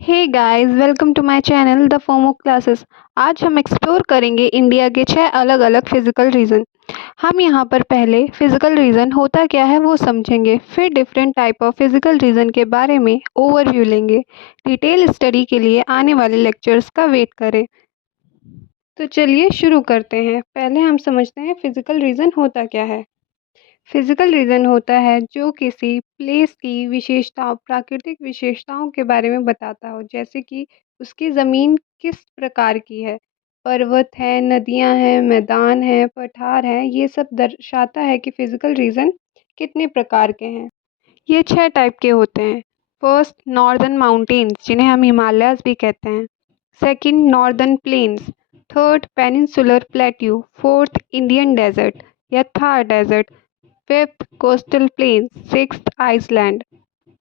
Hey guys, welcome to my channel the FOMO classes. आज हम explore करेंगे India के 6 अलग-अलग फिजिकल रीजन। हम यहाँ पर पहले फिजिकल रीजन होता क्या है वो समझेंगे, फिर different type of physical region के बारे में ओवरव्यू लेंगे। डिटेल स्टडी के लिए आने वाले लेक्चर्स का वेट करें। तो चलिए शुरू करते हैं। पहले हम समझते हैं फिजिकल रीजन होता क्या है। फिजिकल रीजन होता है जो किसी प्लेस की विशेषताओं, प्राकृतिक विशेषताओं के बारे में बताता हो, जैसे कि उसकी ज़मीन किस प्रकार की है, पर्वत है, नदियाँ हैं, मैदान है, पठार है, ये सब दर्शाता है कि फिजिकल रीजन कितने प्रकार के हैं। ये 6 टाइप के होते हैं। फर्स्ट, नॉर्दर्न माउंटेन्स जिन्हें हम हिमालयाज़ भी कहते हैं। Second, northern plains. Third, peninsular plateau. Fourth, Indian desert या Thar desert. Fifth, coastal plains. Sixth, island.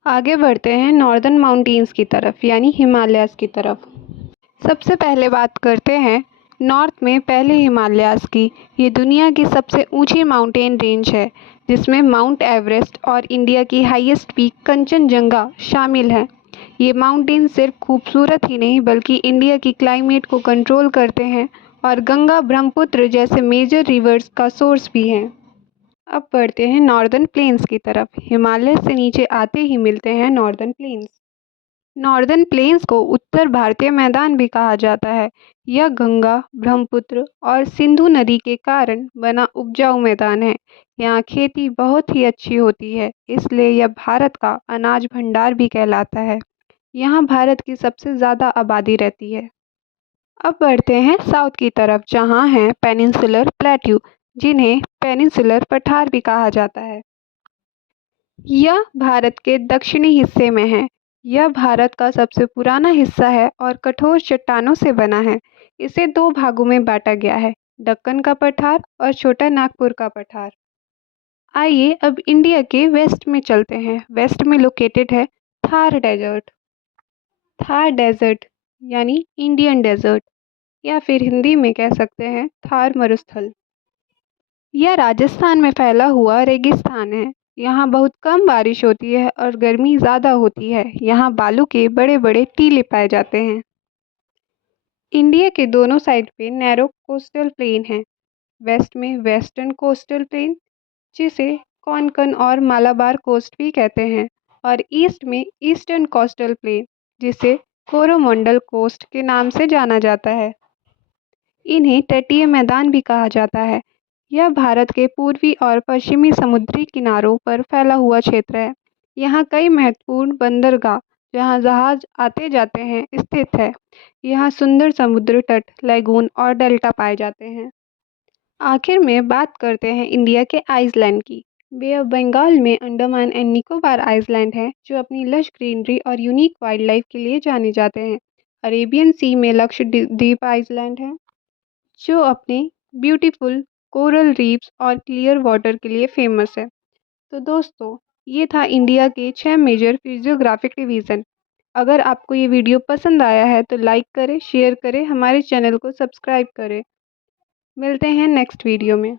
आगे बढ़ते हैं नॉर्दर्न माउंटेन्स की तरफ यानी हिमालयाज़ की तरफ। सबसे पहले बात करते हैं नॉर्थ में पहले हिमालयाज़ की। ये दुनिया की सबसे ऊंची माउंटेन रेंज है जिसमें माउंट एवरेस्ट और इंडिया की हाईएस्ट पीक कंचनजंगा शामिल है। ये माउंटेन सिर्फ खूबसूरत ही नहीं बल्कि इंडिया की क्लाइमेट को कंट्रोल करते हैं और गंगा, ब्रह्मपुत्र जैसे मेजर रिवर्स का सोर्स भी हैं। अब बढ़ते हैं नॉर्दर्न प्लेन्स की तरफ। हिमालय से नीचे आते ही मिलते हैं नॉर्दर्न प्लेन्स। नॉर्दर्न प्लेन्स को उत्तर भारतीय मैदान भी कहा जाता है। यह गंगा, ब्रह्मपुत्र और सिंधु नदी के कारण बना उपजाऊ मैदान है। यहाँ खेती बहुत ही अच्छी होती है, इसलिए यह भारत का अनाज भंडार भी कहलाता है। यहाँ भारत की सबसे ज़्यादा आबादी रहती है। अब बढ़ते हैं साउथ की तरफ जहाँ हैं पेनिनसुलर प्लेट्यू जिन्हें पेनिनसुलर पठार भी कहा जाता है। यह भारत के दक्षिणी हिस्से में है। यह भारत का सबसे पुराना हिस्सा है और कठोर चट्टानों से बना है। इसे 2 भागों में बांटा गया है, दक्कन का पठार और छोटा नागपुर का पठार। आइए अब इंडिया के वेस्ट में चलते हैं। वेस्ट में लोकेटेड है थार डेजर्ट। थार डेजर्ट यानी इंडियन डेजर्ट या फिर हिंदी में कह सकते हैं थार मरुस्थल। यह राजस्थान में फैला हुआ रेगिस्तान है। यहाँ बहुत कम बारिश होती है और गर्मी ज़्यादा होती है। यहाँ बालू के बड़े बड़े टीले पाए जाते हैं। इंडिया के दोनों साइड पे नैरो कोस्टल प्लेन है। वेस्ट में वेस्टर्न कोस्टल प्लेन जिसे कोंकण और मालाबार कोस्ट भी कहते हैं और ईस्ट में ईस्टर्न कोस्टल प्लेन जिसे कोरोमंडल कोस्ट के नाम से जाना जाता है। इन्हें तटीय मैदान भी कहा जाता है। यह भारत के पूर्वी और पश्चिमी समुद्री किनारों पर फैला हुआ क्षेत्र है। यहाँ कई महत्वपूर्ण बंदरगाह जहाँ जहाज आते जाते हैं स्थित है। यहाँ सुंदर समुद्र तट, लैगून और डेल्टा पाए जाते हैं। आखिर में बात करते हैं इंडिया के आइसलैंड की। बे ऑफ बंगाल में अंडमान एंड निकोबार आइसलैंड है जो अपनी लश ग्रीनरी और यूनिक वाइल्ड लाइफ के लिए जाने जाते हैं। अरेबियन सी में लक्षद्वीप आइसलैंड है जो अपने ब्यूटीफुल कोरल रीफ्स और क्लियर वाटर के लिए फेमस है। तो दोस्तों, ये था इंडिया के 6 मेजर फिजियोग्राफिक डिवीज़न। अगर आपको ये वीडियो पसंद आया है तो लाइक करें, शेयर करें, हमारे चैनल को सब्सक्राइब करें। मिलते हैं नेक्स्ट वीडियो में।